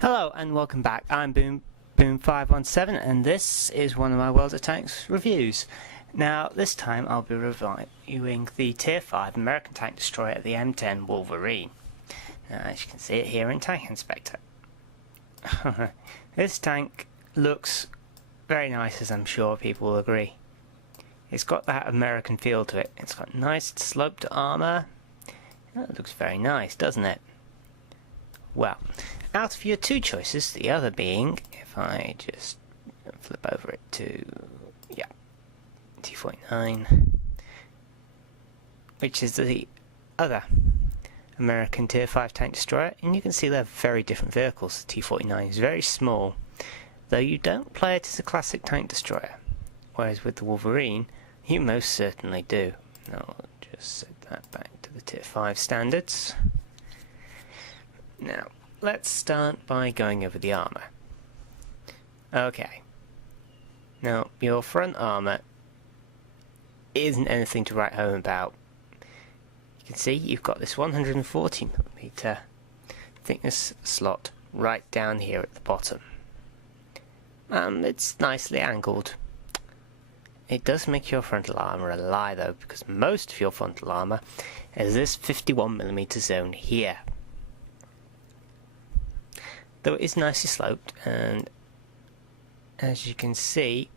Hello and welcome back. I'm Boom517 and this is one of my World of Tanks reviews. Now this time I'll be reviewing the Tier 5 American tank destroyer, the M10 Wolverine. Now, as you can see it here in Tank Inspector. This tank looks very nice, as I'm sure people will agree. It's got that American feel to it. It's got nice sloped armour. It looks very nice, doesn't it? Well, out of your two choices, the other being, if I just flip over it to, T49, which is the other American Tier 5 tank destroyer, and you can see they're very different vehicles. The T49 is very small, though you don't play it as a classic tank destroyer, whereas with the Wolverine, you most certainly do. Now, I'll just set that back to the Tier 5 standards. Now, let's start by going over the armour. Okay. Now, your front armour isn't anything to write home about. You can see you've got this 140mm thickness slot right down here at the bottom. It's nicely angled. It does make your frontal armour a lie though, because most of your frontal armour is this 51mm zone here. Though it is nicely sloped, and as you can see,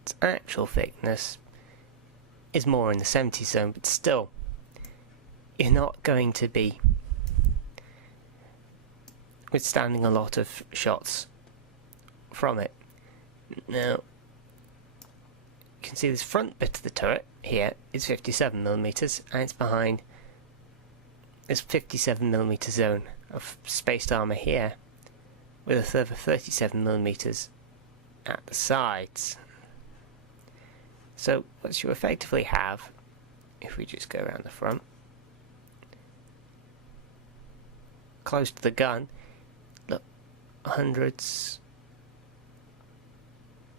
its actual thickness is more in the 70 zone, but still, you're not going to be withstanding a lot of shots from it. Now, you can see this front bit of the turret here is 57mm, and it's behind this 57mm zone of spaced armour here, with a further 37mm at the sides. So what you effectively have, if we just go around the front, close to the gun, look, hundreds.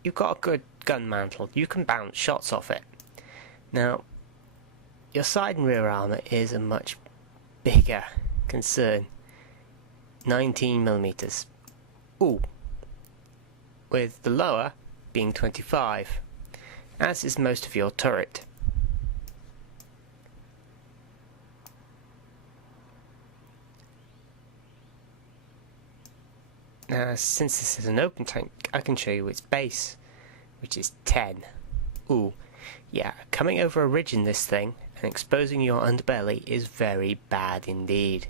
You've got a good gun mantle. You can bounce shots off it. Now, your side and rear armour is a much bigger concern. 19mm. Ooh. With the lower being 25, as is most of your turret. Now, since this is an open tank, I can show you its base, which is 10. Ooh, yeah, coming over a ridge in this thing and exposing your underbelly is very bad indeed.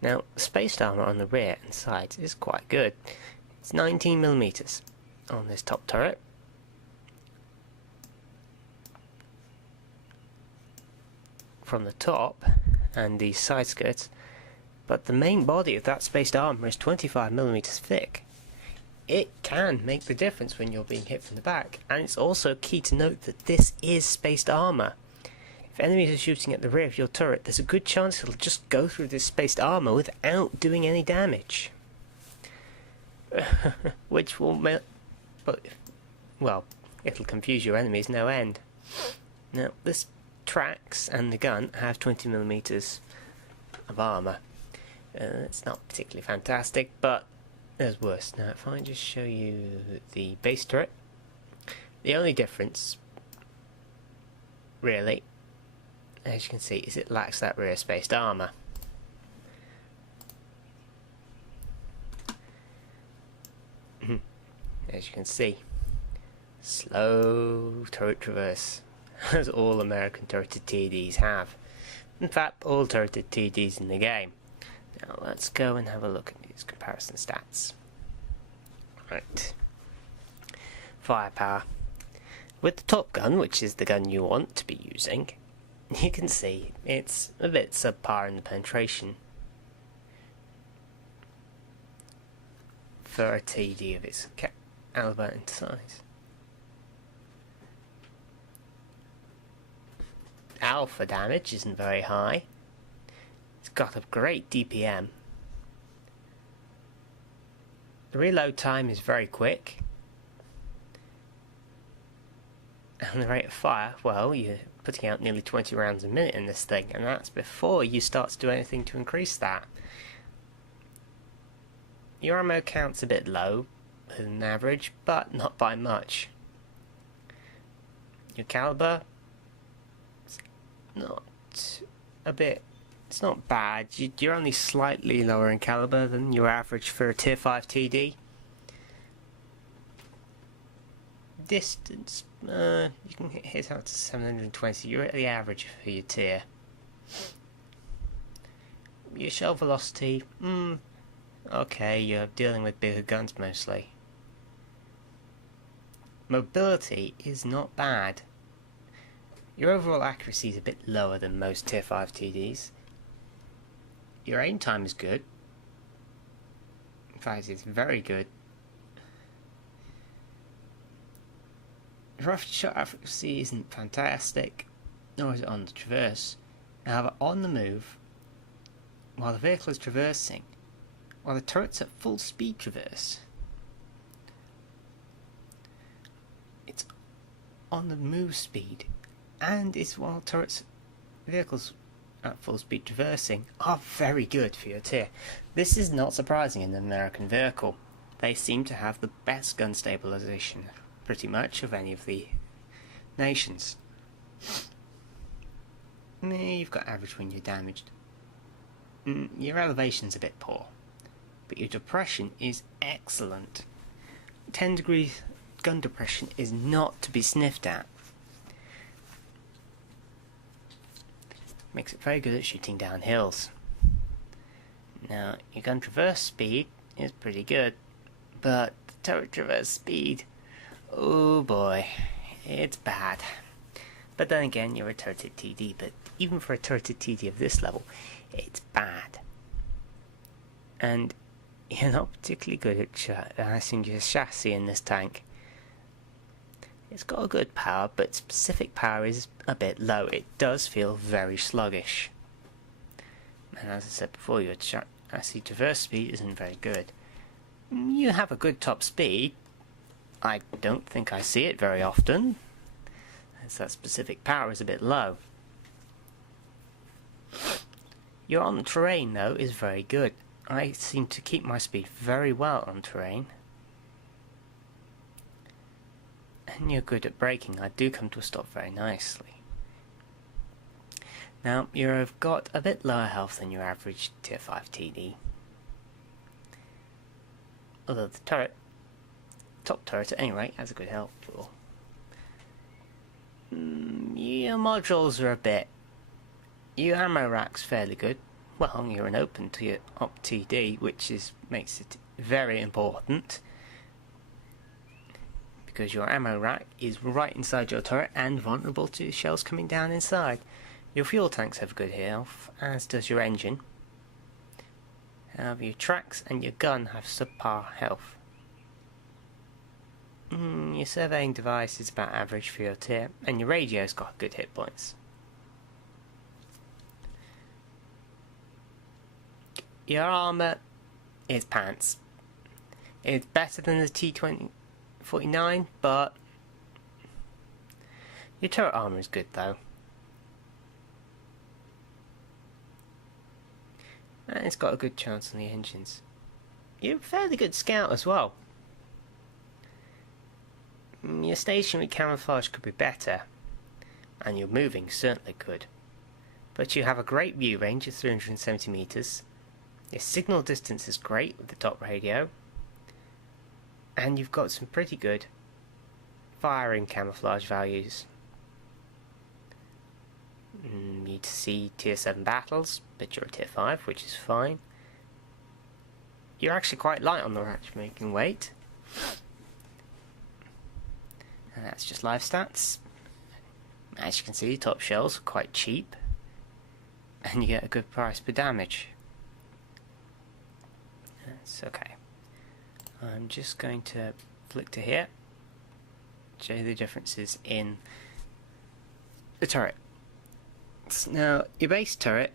Now, spaced armour on the rear and sides is quite good. It's 19mm on this top turret. From the top and the side skirts, but the main body of that spaced armour is 25mm thick. It can make the difference when you're being hit from the back, and it's also key to note that this is spaced armour. If enemies are shooting at the rear of your turret, there's a good chance it'll just go through this spaced armour without doing any damage. Which will it'll confuse your enemies no end. Now, this tracks and the gun have 20mm of armour. It's not particularly fantastic, but there's worse. Now, if I just show you the base turret, the only difference, really, as you can see, is it lacks that rear spaced armour. As you can see, slow turret traverse, as all American turreted TDs have. In fact, all turreted TDs in the game. Now let's go and have a look at these comparison stats. Right. Firepower. With the top gun, which is the gun you want to be using, you can see it's a bit subpar in the penetration for a TD of its caliber and size. Alpha damage isn't very high. It's got a great DPM. The reload time is very quick. And the rate of fire, well, you're putting out nearly 20 rounds a minute in this thing, and that's before you start to do anything to increase that. Your ammo count's a bit low than average, but not by much. Your caliber, it's not bad. You're only slightly lower in caliber than your average for a tier 5 TD. Distance, you can hit out to 720. You're at the average for your tier. Your shell velocity, okay, you're dealing with bigger guns mostly. Mobility is not bad. Your overall accuracy is a bit lower than most tier 5 TDs. Your aim time is good. In fact, it's very good. Your rifle shot accuracy isn't fantastic, nor is it on the traverse. However, on the move, while the vehicle is traversing, while the turret's at full speed traverse, it's on the move speed, and it's while vehicles at full speed traversing are very good for your tier. This is not surprising in an American vehicle. They seem to have the best gun stabilization, pretty much, of any of the nations. You've got average when you're damaged. Your elevation's a bit poor, but your depression is excellent. 10 degrees gun depression is not to be sniffed at. Makes it very good at shooting down hills. Now, your gun traverse speed is pretty good, but the turret traverse speed, oh boy, it's bad. But then again, you're a turreted TD, but even for a turreted TD of this level, it's bad. And you're not particularly good at harnessing your chassis in this tank. It's got a good power, but specific power is a bit low. It does feel very sluggish. And as I said before, your chassis traverse speed isn't very good. You have a good top speed. I don't think I see it very often, as that specific power is a bit low. Your on terrain, though, is very good. I seem to keep my speed very well on terrain. And you're good at braking. I do come to a stop very nicely. Now, you've got a bit lower health than your average tier 5 TD. Although the top turret at any rate, has a good health pool. Your modules are a bit... Your ammo rack's fairly good. Well, you're an open to your op TD, which makes it very important, because your ammo rack is right inside your turret and vulnerable to shells coming down inside. Your fuel tanks have good health, as does your engine. However, your tracks and your gun have subpar health. Your surveying device is about average for your tier, and your radio's got good hit points. Your armour is pants. It's better than the T-2049, but your turret armour is good though. And it's got a good chance on the engines. You're a fairly good scout as well. Your stationary camouflage could be better, and your moving certainly could. But you have a great view range of 370 meters. Your signal distance is great with the top radio, and you've got some pretty good firing camouflage values. You see tier 7 battles, but you're a tier 5, which is fine. You're actually quite light on the matchmaking weight. And that's just life stats. As you can see, top shells are quite cheap, and you get a good price per damage. That's okay. I'm just going to flick to here, show you the differences in the turret. Now, your base turret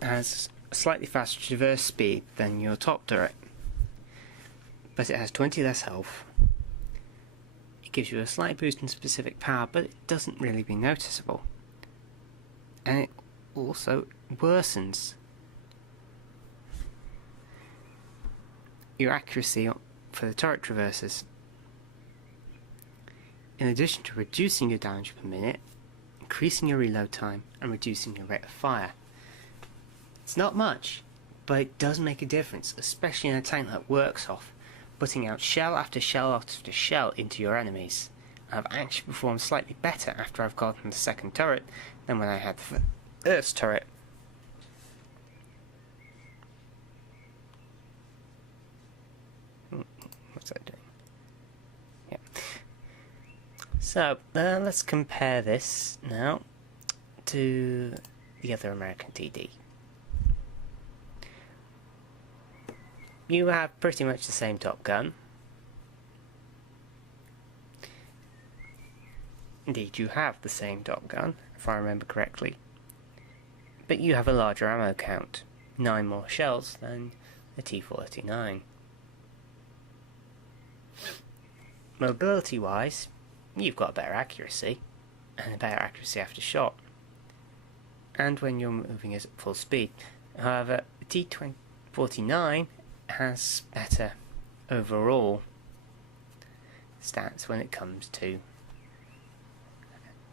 has a slightly faster traverse speed than your top turret, but it has 20 less health. It It gives you a slight boost in specific power, but it doesn't really be noticeable. And it also worsens your accuracy for the turret traverses. In addition to reducing your damage per minute, increasing your reload time, and reducing your rate of fire. It's not much, but it does make a difference, especially in a tank that works off putting out shell after shell after shell into your enemies. I've actually performed slightly better after I've gotten the second turret than when I had the first turret. What's that doing? Yeah. So, let's compare this now to the other American TD. You have pretty much the same top gun. Indeed, you have the same top gun, if I remember correctly. But you have a larger ammo count, 9 more shells than the T-49. Mobility-wise, you've got better accuracy, and a better accuracy after shot, and when you're moving at full speed. However, the T-49 has better overall stats when it comes to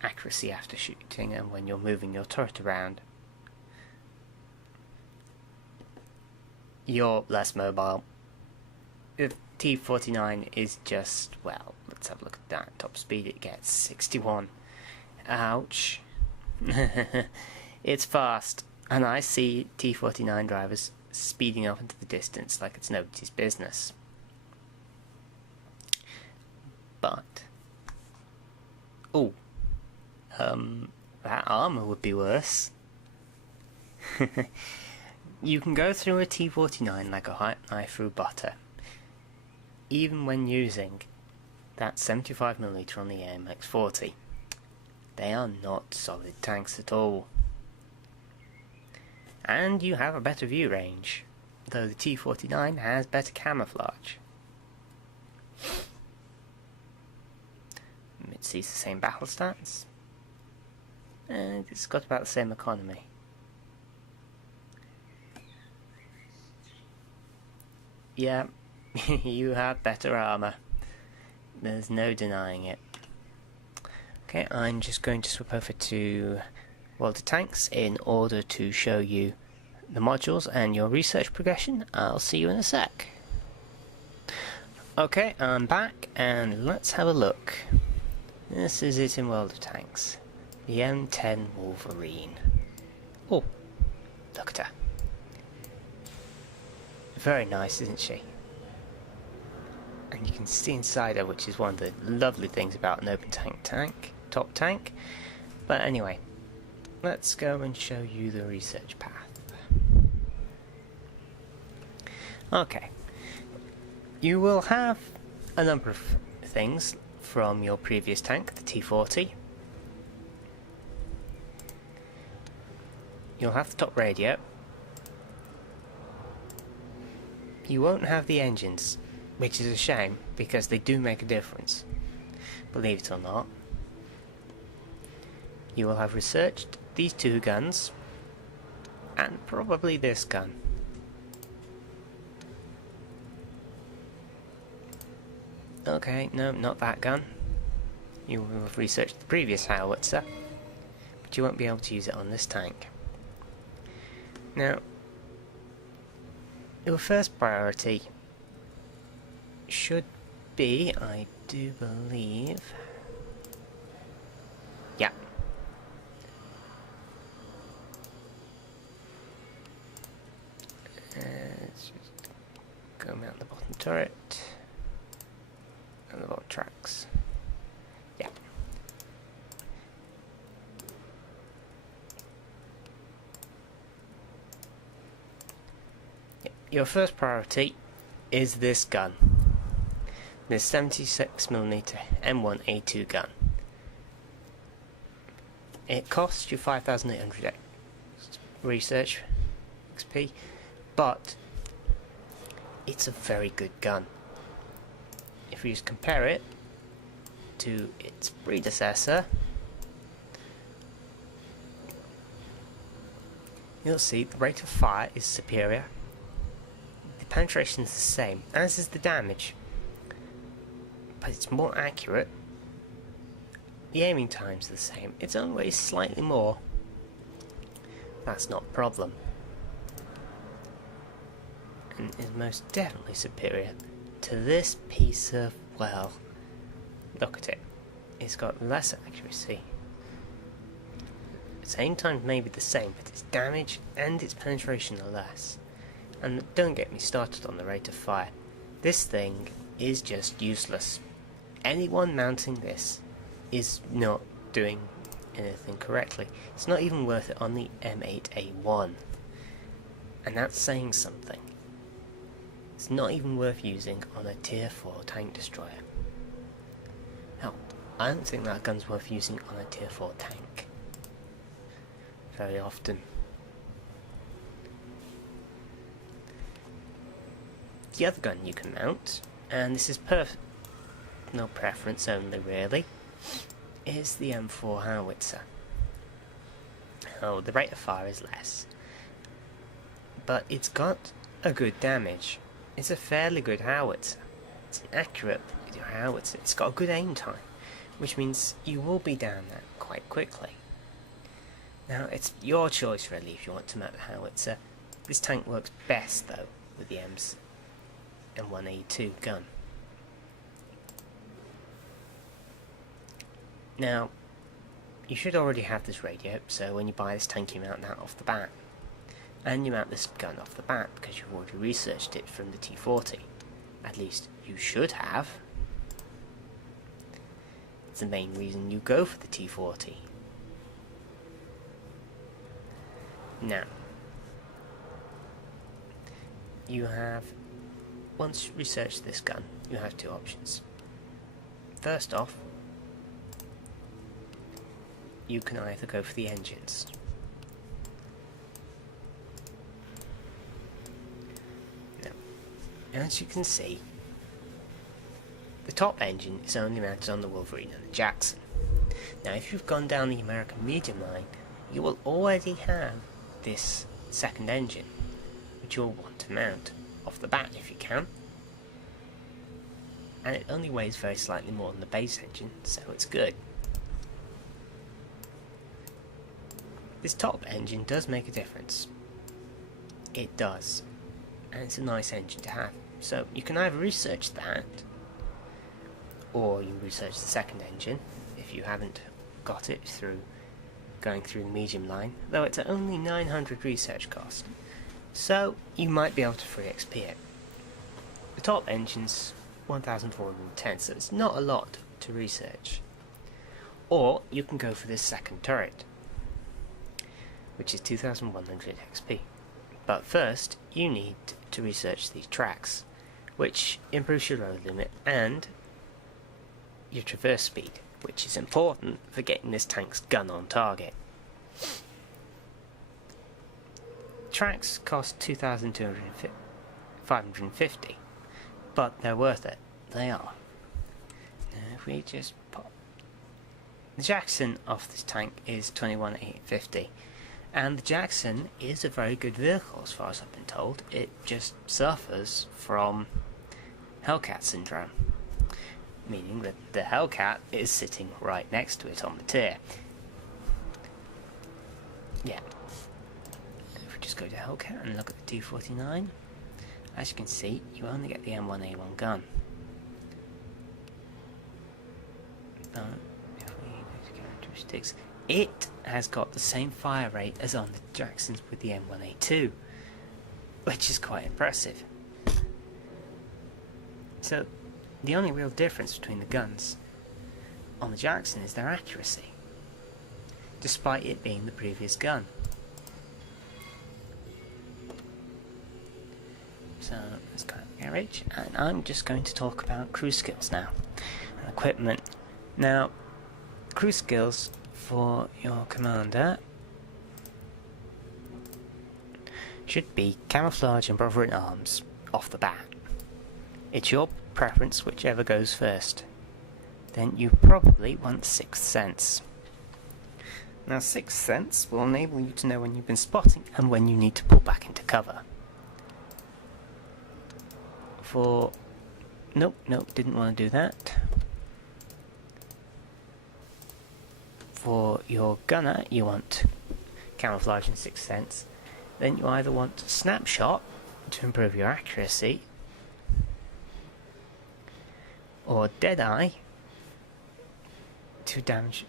accuracy after shooting and when you're moving your turret around. You're less mobile. The T-49 is just, well, let's have a look at that. Top speed it gets 61. Ouch. It's fast, and I see T-49 drivers speeding off into the distance like it's nobody's business. But that armor would be worse. You can go through a T-49 like a hot knife through butter, even when using that 75mm on the AMX-40. They are not solid tanks at all. And you have a better view range, though the T-49 has better camouflage. It sees the same battle stats, and it's got about the same economy. Yeah, you have better armor. There's no denying it. Okay, I'm just going to swap over to World of Tanks in order to show you the modules and your research progression. I'll see you in a sec. Okay, I'm back, and let's have a look. This is it in World of Tanks. The M10 Wolverine. Oh, look at her. Very nice, isn't she? And you can see inside her, which is one of the lovely things about an open top tank. But anyway, let's go and show you the research path. Okay. You will have a number of things from your previous tank, the T-40. You'll have the top radio. You won't have the engines, which is a shame, because they do make a difference, believe it or not. You will have researched these two guns, and probably this gun. Okay, no, not that gun. You will have researched the previous howitzer, but you won't be able to use it on this tank. Now, your first priority should be, I do believe, yeah, let's just go mount the bottom turret and the bottom tracks. Yeah. Your first priority is this gun, this 76mm M1A2 gun. It costs you 5,800 research XP, but it's a very good gun. If you just compare it to its predecessor, you'll see the rate of fire is superior, the penetration is the same, as is the damage, but it's more accurate. The aiming time's the same, it's only weighs slightly more. That's not a problem, and is most definitely superior to this piece of, well, look at it. It's got less accuracy. Its aim time may be the same, but its damage and its penetration are less. And don't get me started on the rate of fire. This thing is just useless. Anyone mounting this is not doing anything correctly. It's not even worth it on the M8A1. And that's saying something. It's not even worth using on a tier 4 tank destroyer. Hell, I don't think that gun's worth using on a tier 4 tank very often. The other gun you can mount, and this is no preference only really, is the M4 howitzer. Oh, the rate of fire is less, but it's got a good damage. It's a fairly good howitzer. It's an accurate howitzer. It's got a good aim time, which means you will be down there quite quickly. Now, it's your choice really if you want to mount the howitzer. This tank works best though with the M1A2 gun. Now, you should already have this radio, so when you buy this tank you mount that off the bat. And you mount this gun off the bat because you've already researched it from the T40. At least you should have. It's the main reason you go for the T40. Now, you have, once you research this gun, you have two options. First off, you can either go for the engines. Now, as you can see, the top engine is only mounted on the Wolverine and the Jackson. Now, if you've gone down the American medium line, you will already have this second engine, which you'll want to mount off the bat if you can. And it only weighs very slightly more than the base engine, so it's good. This top engine does make a difference. It does. And it's a nice engine to have. So you can either research that, or you can research the second engine if you haven't got it through going through the medium line, though it's at only 900 research cost. So you might be able to free XP it. The top engine's 1410, so it's not a lot to research. Or you can go for this second turret, which is 2100 XP. But first, you need to research these tracks, which improves your load limit and your traverse speed, which is important for getting this tank's gun on target. Tracks cost 2,550, but they're worth it. They are. Now if we just pop... The Jackson off this tank is 21,850, and the Jackson is a very good vehicle as far as I've been told. It just suffers from Hellcat syndrome, meaning that the Hellcat is sitting right next to it on the tier. Yeah. If we just go to Hellcat and look at the T49, as you can see, you only get the M1A1 gun. But if we go to characteristics, it has got the same fire rate as on the Jacksons with the M1A2, which is quite impressive. So, the only real difference between the guns on the Jackson is their accuracy, despite it being the previous gun. So let's go to garage, and I'm just going to talk about crew skills now, and equipment. Now, crew skills for your commander should be camouflage and brother in arms off the bat. It's your preference whichever goes first. then you probably want Sixth Sense. Now, Sixth Sense will enable you to know when you've been spotting and when you need to pull back into cover. Nope, didn't want to do that. For your gunner, you want Camouflage and Sixth Sense. Then you either want Snapshot to improve your accuracy, or Deadeye to damage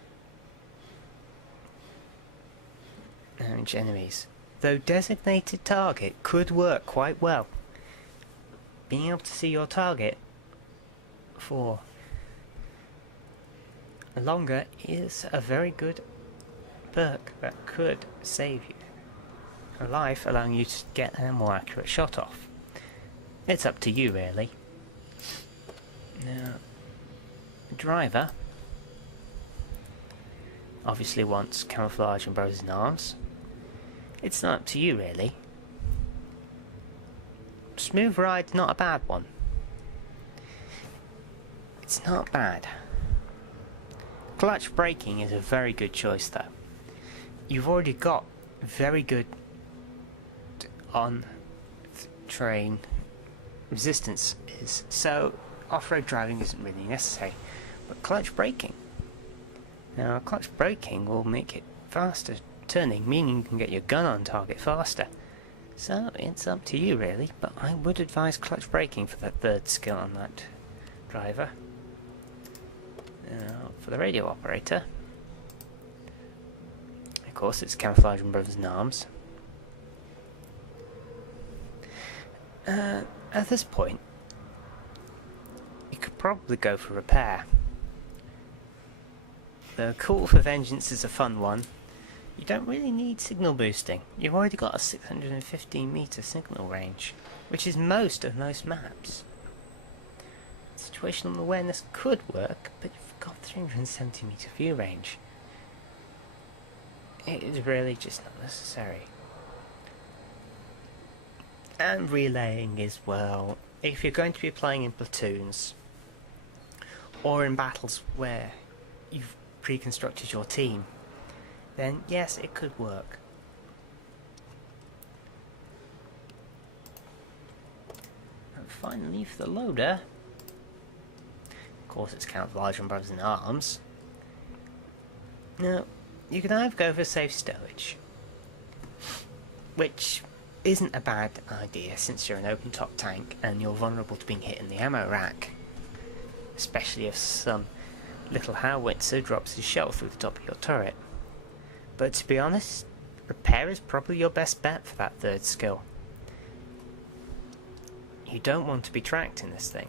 enemies. Though Designated Target could work quite well. Being able to see your target for longer is a very good perk that could save you a life, allowing you to get a more accurate shot off. It's up to you, really. Now, the driver obviously wants Camouflage and Brothers in Arms. It's not up to you, really. Smooth Ride's not a bad one. It's not bad. Clutch Braking is a very good choice, though. You've already got very good on-terrain resistance, so off-road driving isn't really necessary. But clutch braking. Now, clutch braking will make it faster turning, meaning you can get your gun on target faster. So it's up to you, really, but I would advise clutch braking for that third skill on that driver. Now, for the radio operator, of course, it's Camouflage and Brothers in Arms. At this point, you could probably go for Repair. The Call for Vengeance is a fun one. You don't really need signal boosting. You've already got a 615 meter signal range, which is most of most maps. Situational awareness could work, but you've got 370 meter view range. It is really just not necessary. And relaying as well. If you're going to be playing in platoons, or in battles where you've pre-constructed your team, then yes, it could work. And finally, for the loader, of course it's Camouflage and Brothers in Arms. Now, you can either go for safe stowage, which isn't a bad idea since you're an open top tank and you're vulnerable to being hit in the ammo rack, especially if some little howitzer drops his shell through the top of your turret. But to be honest, Repair is probably your best bet for that third skill. You don't want to be tracked in this thing.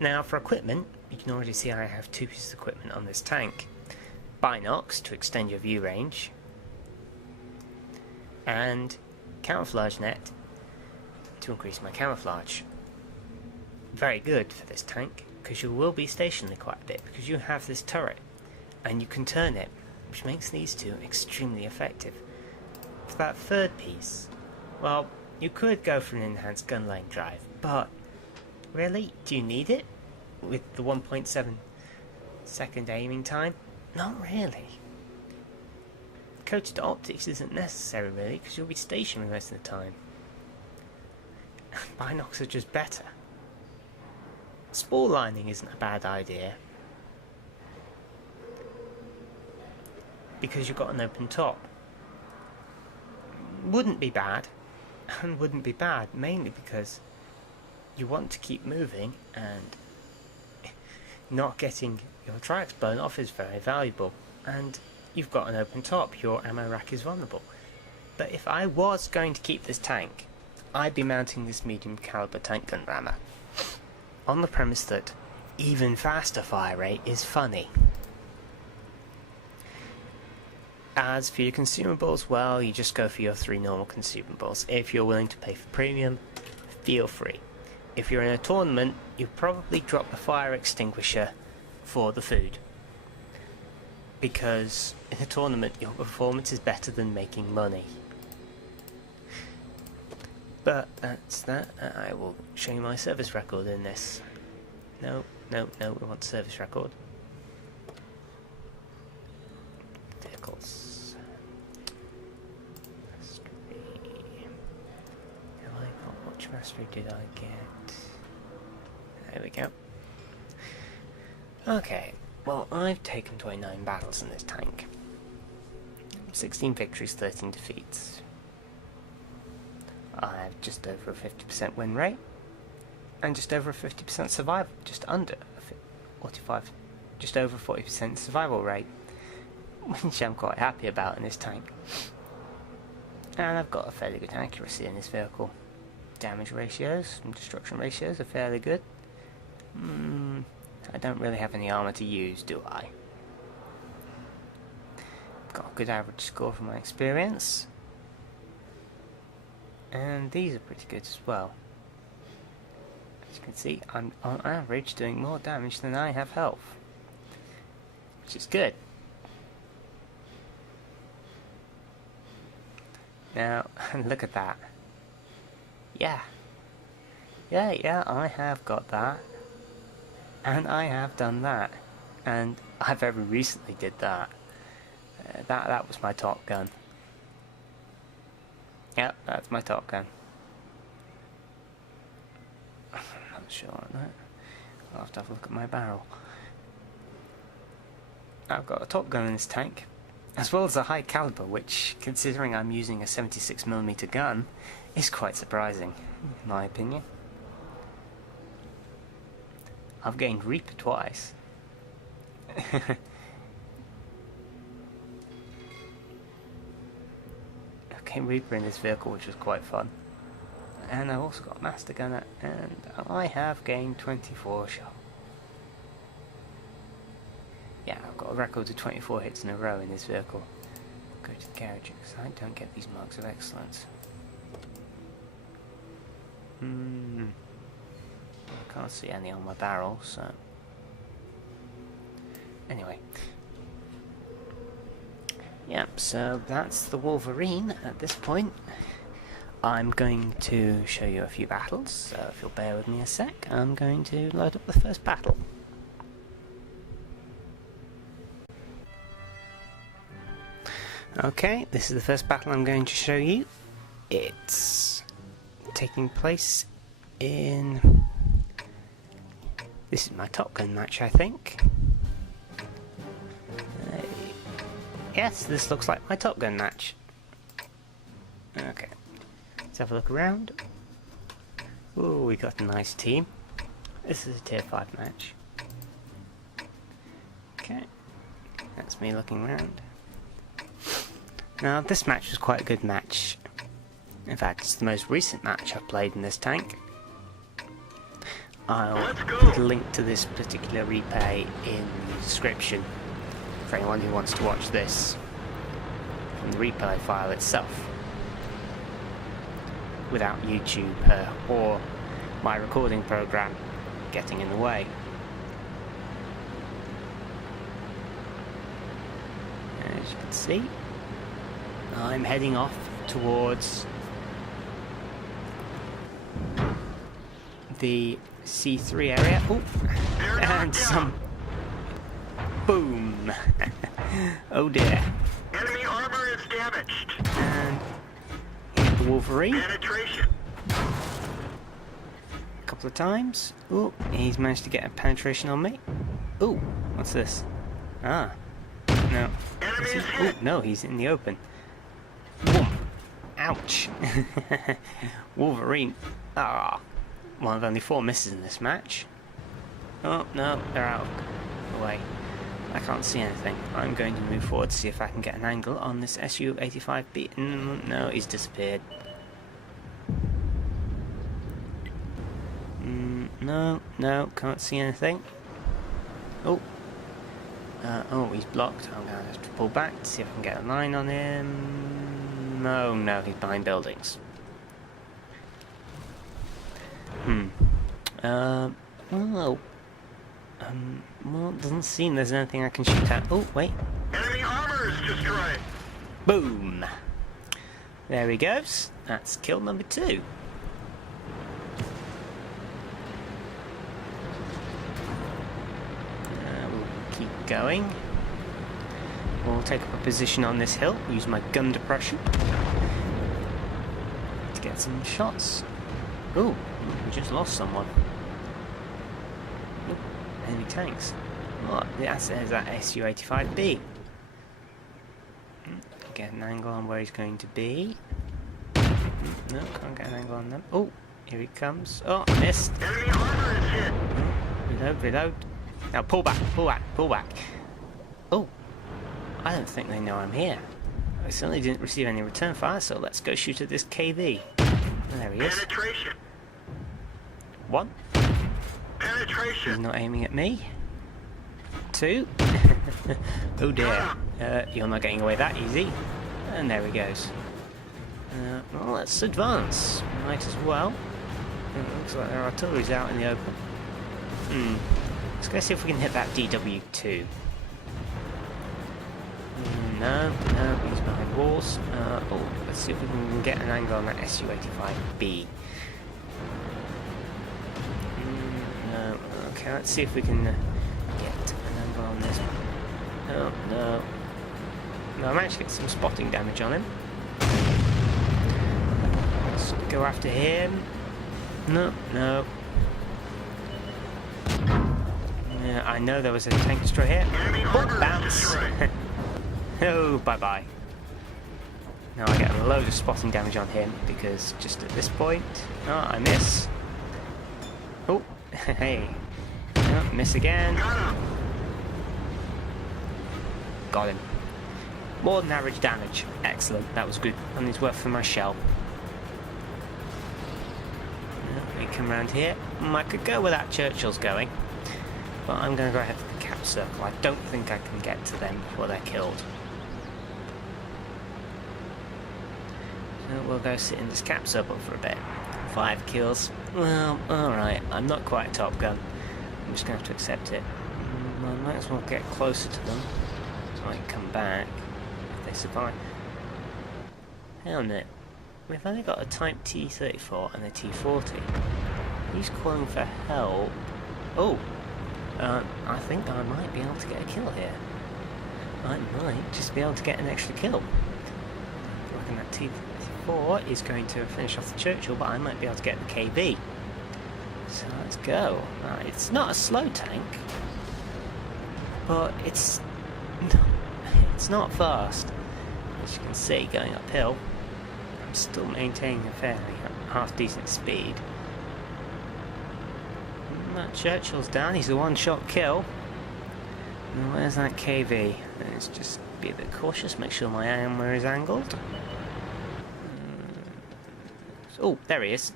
Now for equipment, you can already see I have two pieces of equipment on this tank. Binocs to extend your view range, and Camouflage Net to increase my camouflage. Very good for this tank, because you will be stationary quite a bit, because you have this turret, and you can turn it, which makes these two extremely effective. For that third piece, well, you could go for an enhanced gun lane drive, but really, do you need it? With the 1.7 second aiming time? Not really. Coated optics isn't necessary really, because you'll be stationary most of the time. Binocs are just better. Spore lining isn't a bad idea, because you've got an open top. Wouldn't be bad, and wouldn't be bad mainly because you want to keep moving, and not getting your tracks blown off is very valuable, and you've got an open top, your ammo rack is vulnerable. But if I was going to keep this tank, I'd be mounting this medium caliber tank gun rammer, on the premise that even faster fire rate is funny. As for your consumables, well, you just go for your 3 normal consumables. If you're willing to pay for premium, feel free. If you're in a tournament, you'll probably drop a fire extinguisher for the food, because in a tournament your performance is better than making money. But that's that. I will show you my service record in this. No, no, no, we want service record. Vehicles. Mastery. Have I got, which mastery did I get? There we go. Okay, well, I've taken 29 battles in this tank. 16 victories, 13 defeats. I have just over a 50% win rate, and just over a 50% survival, just under 45, just over 40% survival rate, which I'm quite happy about in this tank. And I've got a fairly good accuracy in this vehicle. Damage ratios and destruction ratios are fairly good. I don't really have any armor to use, do I? Got a good average score from my experience. And these are pretty good as well. As you can see, I'm on average doing more damage than I have health, which is good. Now, look at that. Yeah, I have got that. And I have done that. And I very recently did that. That was my Top Gun. Yep, that's my Top Gun. I'm not sure on that. I'll have to have a look at my barrel. I've got a Top Gun in this tank, as well as a high caliber, which, considering I'm using a 76mm gun, is quite surprising, in my opinion. I've gained Reaper twice. I've gained Reaper in this vehicle, which was quite fun. And I've also got Master Gunner, and I have gained 24 shot. Yeah, I've got a record of 24 hits in a row in this vehicle. Go to the garage, because I don't get these marks of excellence. I can't see any on my barrel, so... Anyway. Yep, so that's the Wolverine at this point. I'm going to show you a few battles, so if you'll bear with me a sec, I'm going to load up the first battle. Okay, this is the first battle I'm going to show you. It's taking place in... This is my Top Gun match, I think. Yes, this looks like my Top Gun match. Okay, let's have a look around. Ooh, we got a nice team. This is a tier 5 match. Okay, that's me looking around. Now, this match was quite a good match. In fact, it's the most recent match I've played in this tank. I'll put a link to this particular replay in the description for anyone who wants to watch this from the replay file itself without YouTube or my recording program getting in the way. As you can see, I'm heading off towards the C3 area. Ooh, and some boom. Oh dear. Enemy armor is damaged. And the Wolverine. Penetration. A couple of times. Ooh, he's managed to get a penetration on me. Ooh, what's this? Ah, no. Enemy is Ooh, hit. no, he's in the open. Boom. Ouch. Wolverine. Ah. One of only 4 misses in this match. Oh, no, they're out of the way. I can't see anything. I'm going to move forward to see if I can get an angle on this Su-85B. No, he's disappeared. No, can't see anything. Oh. Oh, he's blocked. I'm going to have to pull back to see if I can get a line on him. No, he's behind buildings. Well, it doesn't seem there's anything I can shoot at. Oh, wait. Enemy armor is destroyed. Boom! There he goes. That's kill number 2. going. We'll take up a position on this hill, use my gun depression to get some shots. Ooh, we just lost someone. Ooh, enemy tanks. Oh, there's that Su-85B. Get an angle on where he's going to be. No, can't get an angle on them. Oh, here he comes. Oh, missed. Enemy armor is hit. Reload, reload. Now pull back, pull back, pull back. Oh, I don't think they know I'm here. I certainly didn't receive any return fire, so let's go shoot at this KV. There he is. Penetration. One. He's Penetration. not aiming at me. Two. Oh dear. You're not getting away that easy. And there he goes. Well, let's advance. Might as well. It looks like their artillery's out in the open. Let's go see if we can hit that DW2. No, he's behind walls. Oh, let's see if we can get an angle on that Su-85B. No, okay, let's see if we can get an angle on this one. Oh, no. No, I managed to get some spotting damage on him. Let's go after him. No. Yeah, I know there was a tank destroyer here. Oh, bounce! Oh, bye-bye. Now I get a load of spotting damage on him, because just at this point... Oh, I miss. Oh, hey. Oh, miss again. Got him. More than average damage. Excellent, that was good. And it's worth for my shell. Let me come around here. I could go where that Churchill's going. But I'm going to go ahead to the cap circle. I don't think I can get to them before they're killed. So we'll go sit in this cap circle for a bit. 5 kills. Well, alright. I'm not quite a Top Gun. I'm just going to have to accept it. I might as well get closer to them so I can come back if they survive. Hang on a minute. We've only got a Type T-34 and a T-40. He's calling for help. Oh! I think I might be able to get a kill here. I might just be able to get an extra kill. I reckon that T-34 is going to finish off the Churchill, but I might be able to get the KB. So let's go. It's not a slow tank, but it's not fast. As you can see, going uphill, I'm still maintaining a fairly half-decent speed. That Churchill's down, he's a one-shot kill. Now where's that KV? Let's just be a bit cautious, make sure my armor is angled. Oh, there he is.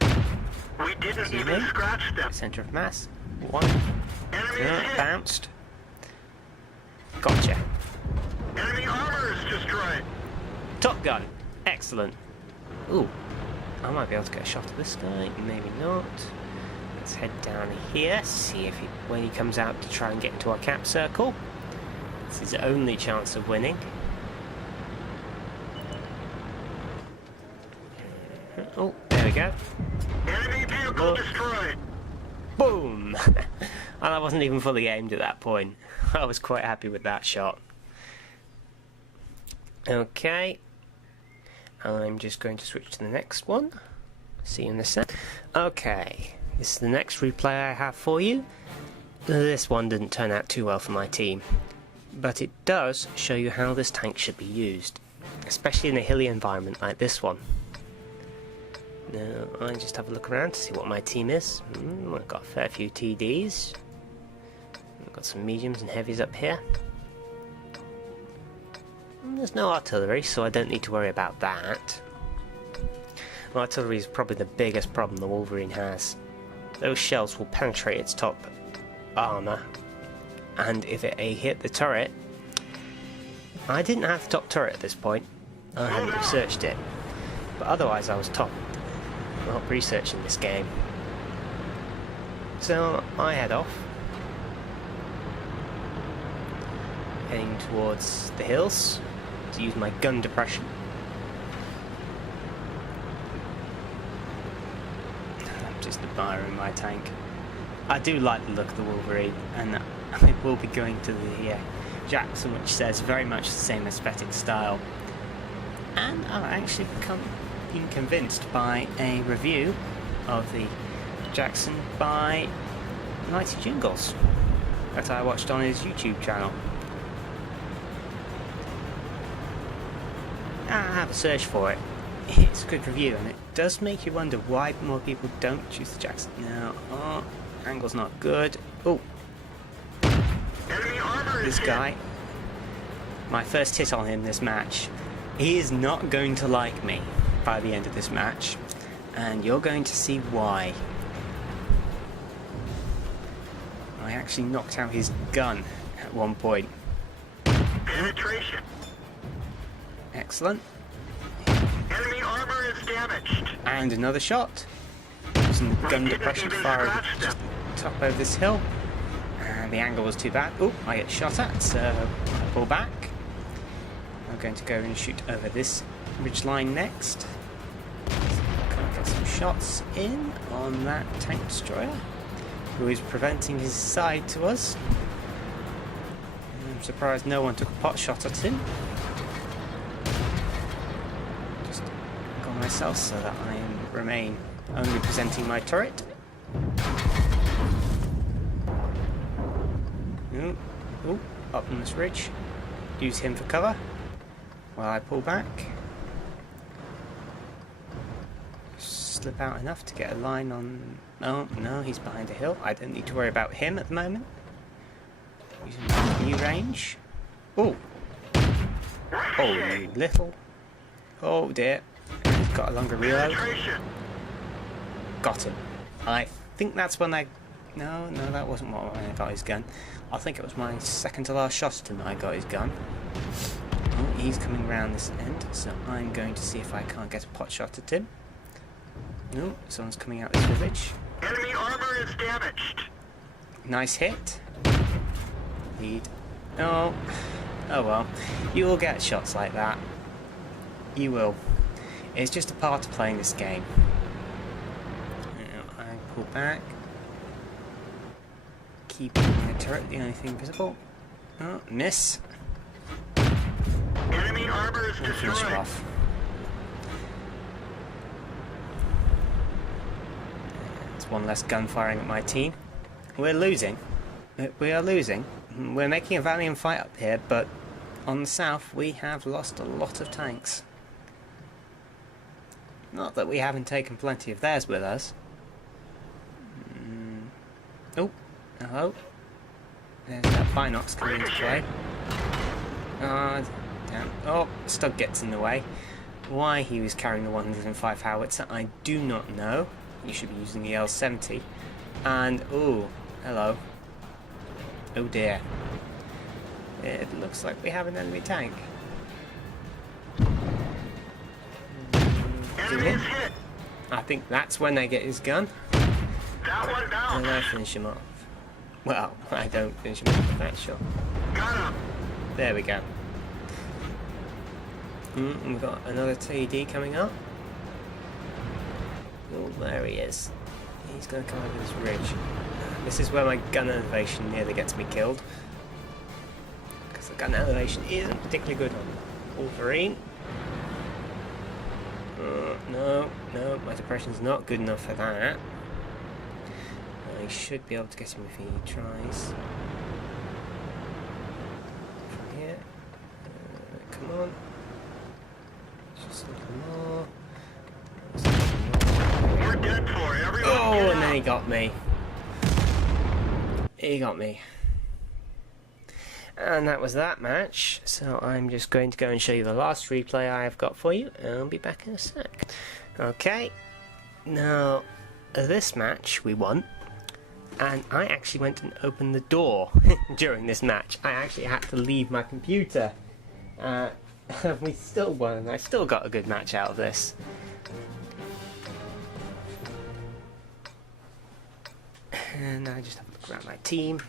We didn't even scratch them. Centre of mass. One. Bounced. Gotcha. Enemy armor is destroyed. Top Gun. Excellent. Ooh. I might be able to get a shot at this guy. Maybe not. Let's head down here, see if when he comes out to try and get into our cap circle. It's his only chance of winning. Oh, there we go. Enemy vehicle destroyed. Boom! And I wasn't even fully aimed at that point. I was quite happy with that shot. Okay. I'm just going to switch to the next one. See you in a sec. Okay. This is the next replay I have for you. This one didn't turn out too well for my team, but it does show you how this tank should be used, especially in a hilly environment like this one. Now, I just have a look around to see what my team is. I've got a fair few TDs. I've got some mediums and heavies up here. There's no artillery, so I don't need to worry about that. Well, artillery is probably the biggest problem the Wolverine has. Those shells will penetrate its top armour, and if it hit the turret... I didn't have the top turret at this point. I hadn't researched it. But otherwise I was top researching this game. So I head off. Heading towards the hills to use my gun depression. I'm just admiring my tank. I do like the look of the Wolverine, and I will be going to the Jackson, which says very much the same aesthetic style. And I've actually been convinced by a review of the Jackson by Mighty Jingles that I watched on his YouTube channel. I have a search for it. It's a good review, and it does make you wonder why more people don't choose the Jackson. Now, angle's not good. Oh, this guy. My first hit on him this match. He is not going to like me by the end of this match, and you're going to see why. I actually knocked out his gun at one point. Penetration. Excellent. Enemy armor is damaged. And another shot. Using the gun depression fire just top over this hill. And the angle was too bad. Oh, I get shot at, so I pull back. I'm going to go and shoot over this ridgeline next. Can I get some shots in on that tank destroyer, who is preventing his side to us. I'm surprised no one took a pot shot at him. Just go myself so that I remain only presenting my turret. Ooh, up on this ridge. Use him for cover while I pull back. Slip out enough to get a line on... Oh, no, he's behind a hill. I don't need to worry about him at the moment. Using my new range. Oh! Oh, you little... Oh, dear. He's got a longer reload. Got him. I think that's when I... No, that wasn't when I got his gun. I think it was my second to last shot at him that I got his gun. Oh, he's coming round this end, so I'm going to see if I can't get a pot shot at him. No, someone's coming out this village. Enemy armor is damaged. Nice hit. Lead. Oh well. You will get shots like that. You will. It's just a part of playing this game. I pull back. Keeping the turret the only thing visible. Oh, miss. Enemy armor is Finish destroyed. him off. There's one less gun firing at my team. We're losing. We are losing. We're making a valiant fight up here, but on the south we have lost a lot of tanks. Not that we haven't taken plenty of theirs with us. Oh, hello. There's that Binox coming into play. Damn. Oh, Stug gets in the way. Why he was carrying the 105 howitzer, I do not know. You should be using the L70. And, ooh, hello. Oh dear. It looks like we have an enemy tank. Enemy is hit. I think that's when they get his gun. That one down. And I finish him off. Well, I don't finish him off with that shot. Got him. There we go. We've got another TD coming up. Oh, there he is. He's going to come over this ridge. This is where my gun elevation nearly gets me killed. Because the gun elevation isn't particularly good on Wolverine. No, my depression's not good enough for that. I should be able to get him if he tries. From here. Come on. Just a little more. We're dead for it. Everyone Oh, get and then out. he got me. He got me. And that was that match. So I'm just going to go and show you the last replay I've got for you. And I'll be back in a sec. Okay. Now, this match we won. And I actually went and opened the door during this match. I actually had to leave my computer. We still won. I still got a good match out of this. And I just have a look around my team.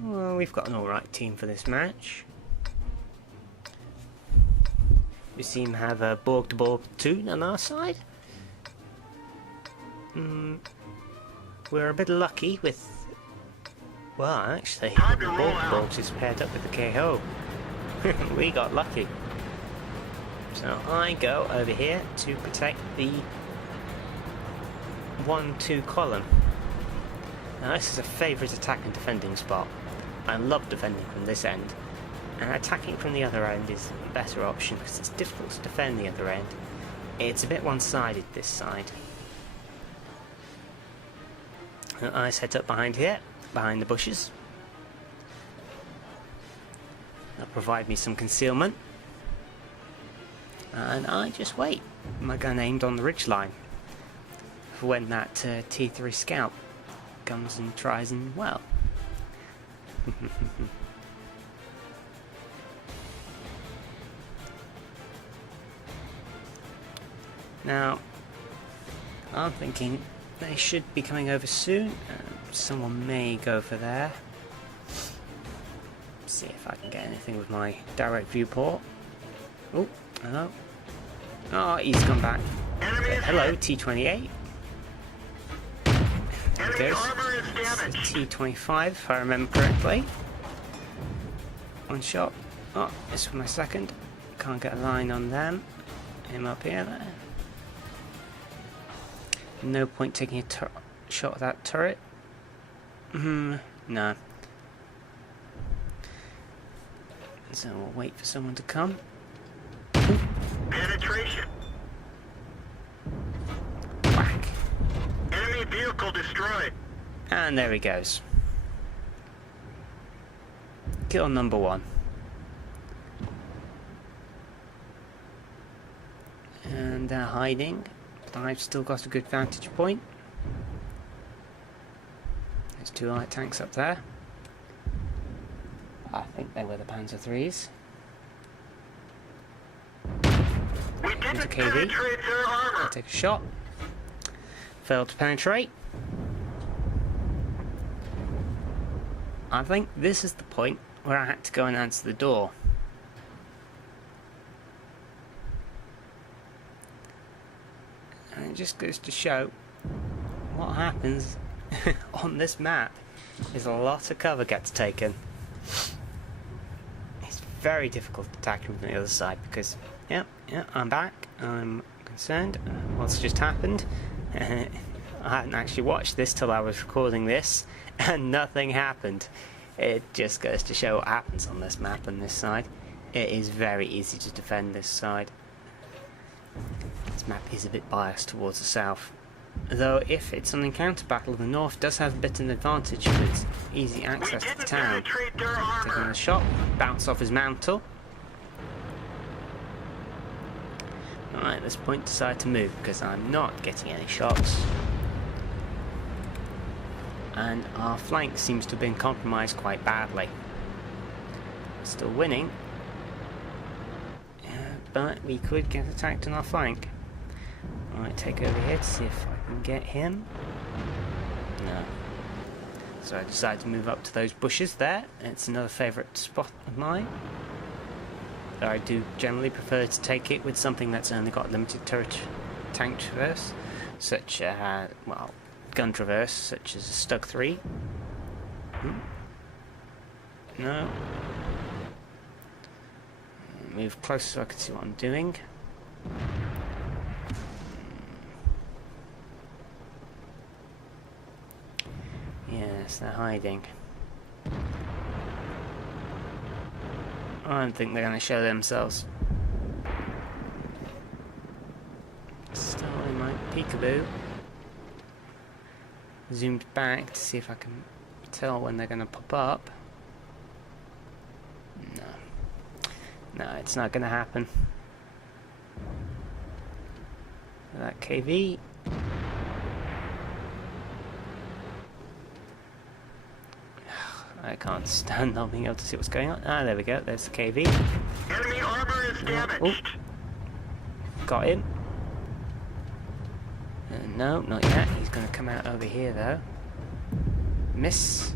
Well, we've got an alright team for this match. We seem to have a Borg to Borg platoon on our side. we're a bit lucky with... Well, actually, Time to the roll bolt out. bolt is paired up with the KO. We got lucky. So I go over here to protect the 1-2 column. Now this is a favourite attack and defending spot. I love defending from this end, and attacking from the other end is a better option because it's difficult to defend the other end. It's a bit one-sided this side. I set up behind here, behind the bushes. That'll provide me some concealment. And I just wait. My gun aimed on the ridgeline for when that T3 scout comes and tries and, well... Now, I'm thinking they should be coming over soon. Someone may go for there. See if I can get anything with my direct viewport. Oh, hello. Oh, he's gone back. Hello, T28. There it Enemy goes. armor is damaged. T25, if I remember correctly. One shot. Oh, this was my second. Can't get a line on them. Him up here, there. No point taking a shot at that turret. No. So we'll wait for someone to come. Penetration. Whack. Enemy vehicle destroyed. And there he goes. Kill number 1. And they're hiding. But I've still got a good vantage point. There's 2 light tanks up there. I think they were the Panzer IIIs. We Into didn't KV. penetrate their armor. Take a shot. Failed to penetrate. I think this is the point where I had to go and answer the door. And it just goes to show what happens on this map is a lot of cover gets taken. It's very difficult to attack from the other side because, yeah, I'm back. I'm concerned. What's just happened? I hadn't actually watched this till I was recording this, and nothing happened. It just goes to show what happens on this map and this side. It is very easy to defend this side. This map is a bit biased towards the south. Though if it's an encounter battle, the north does have a bit of an advantage with its easy We access to the didn't town. penetrate their Taking armor. a shot, bounce off his mantle. Alright, at this point decide to move because I'm not getting any shots. And our flank seems to have been compromised quite badly. Still winning. But we could get attacked on our flank. I might take over here to see if I can get him. No. So I decided to move up to those bushes there. It's another favourite spot of mine. Though I do generally prefer to take it with something that's only got limited turret tank traverse, such well, gun traverse, such as a Stug 3. No. Move closer so I can see what I'm doing. Yes, they're hiding. I don't think they're going to show themselves. Still in my peekaboo. Zoomed back to see if I can tell when they're going to pop up. No. No, it's not going to happen. That KV. I can't stand not being able to see what's going on. Ah, there we go. There's the KV. Enemy armor is damaged. Got him. No, not yet. He's going to come out over here, though. Miss.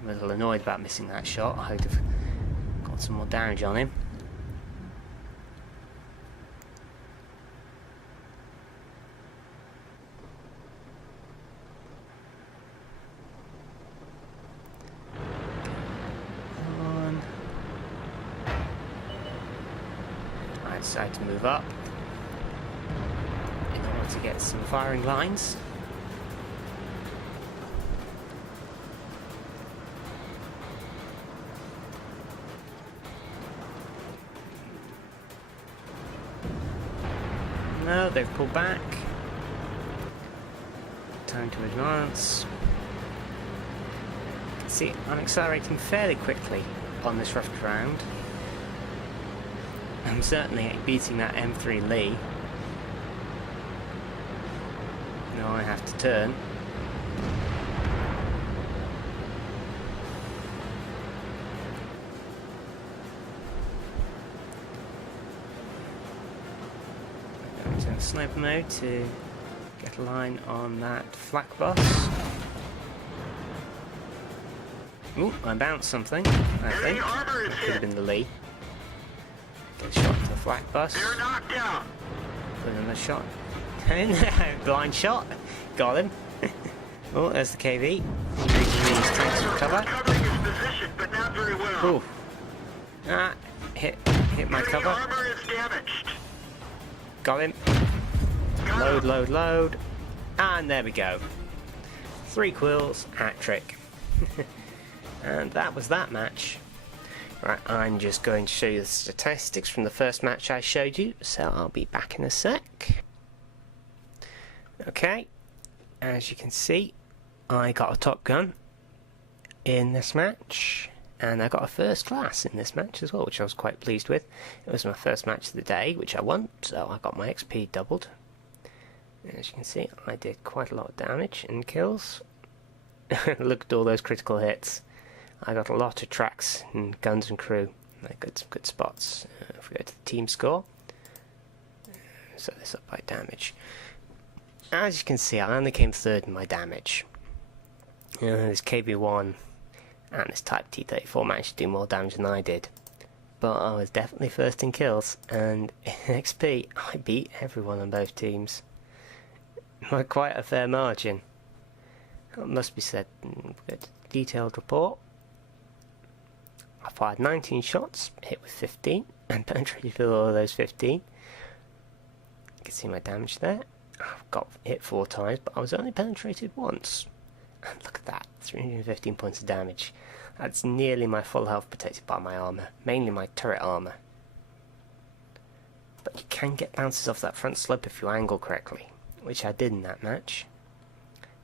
I'm a little annoyed about missing that shot. I hope I've got some more damage on him. decide to move up in order to get some firing lines. No, they've pulled back. Time to advance. See, I'm accelerating fairly quickly on this rough ground. I'm certainly beating that M3 Lee. Now I have to turn. Go into sniper mode to get a line on that flak bus. Ooh, I bounced something, I think. That could have been the Lee. Get shot to the flak bus. They're knocked out. Put another shot. Blind shot. Got him. Oh, there's the KV. Using these tanks for cover. Covering his position, but not very well. Ooh. Ah, hit my Enemy cover. armor is damaged. Got him. Got Load, him. load, load. And there we go. 3 quills, hat trick. And that was that match. Right, I'm just going to show you the statistics from the first match I showed you, so I'll be back in a sec. Okay, as you can see, I got a top gun in this match, and I got a first class in this match as well, which I was quite pleased with. It was my first match of the day, which I won, so I got my XP doubled. As you can see, I did quite a lot of damage and kills. Look at all those critical hits. I got a lot of tracks and guns and crew. I got some good spots. If we go to the team score, set this up by damage. As you can see, I only came third in my damage. This KB1 and this Type T34 managed to do more damage than I did. But I was definitely first in kills, and in XP, I beat everyone on both teams. By quite a fair margin. That must be said. We'll go to the detailed report. I fired 19 shots, hit with 15, and penetrated with all of those 15. You can see my damage there. I've got hit 4 times, but I was only penetrated once. And look at that, 315 points of damage. That's nearly my full health protected by my armour, mainly my turret armour. But you can get bounces off that front slope if you angle correctly, which I did in that match.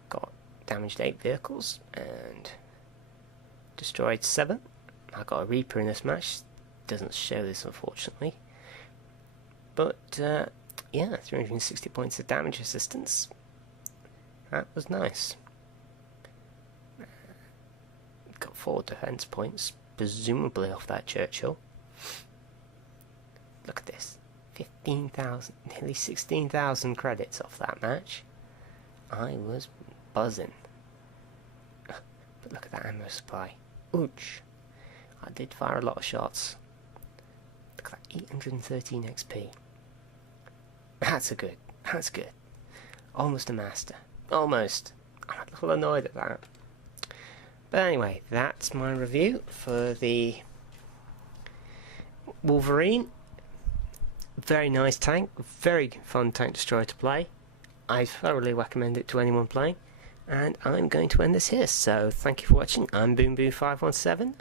Got damaged 8 vehicles and destroyed 7. I got a Reaper in this match. Doesn't show this, unfortunately. But yeah, 360 points of damage assistance. That was nice. Got 4 defense points, presumably off that Churchill. Look at this. 15,000, nearly 16,000 credits off that match. I was buzzing. But look at that ammo supply. Ouch. I did fire a lot of shots. Look at that, 813 XP. That's good. That's good. Almost a master. Almost. I'm a little annoyed at that. But anyway, that's my review for the Wolverine. Very nice tank. Very fun tank destroyer to play. I thoroughly recommend it to anyone playing. And I'm going to end this here. So thank you for watching. I'm BoomBoom517.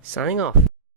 Signing off.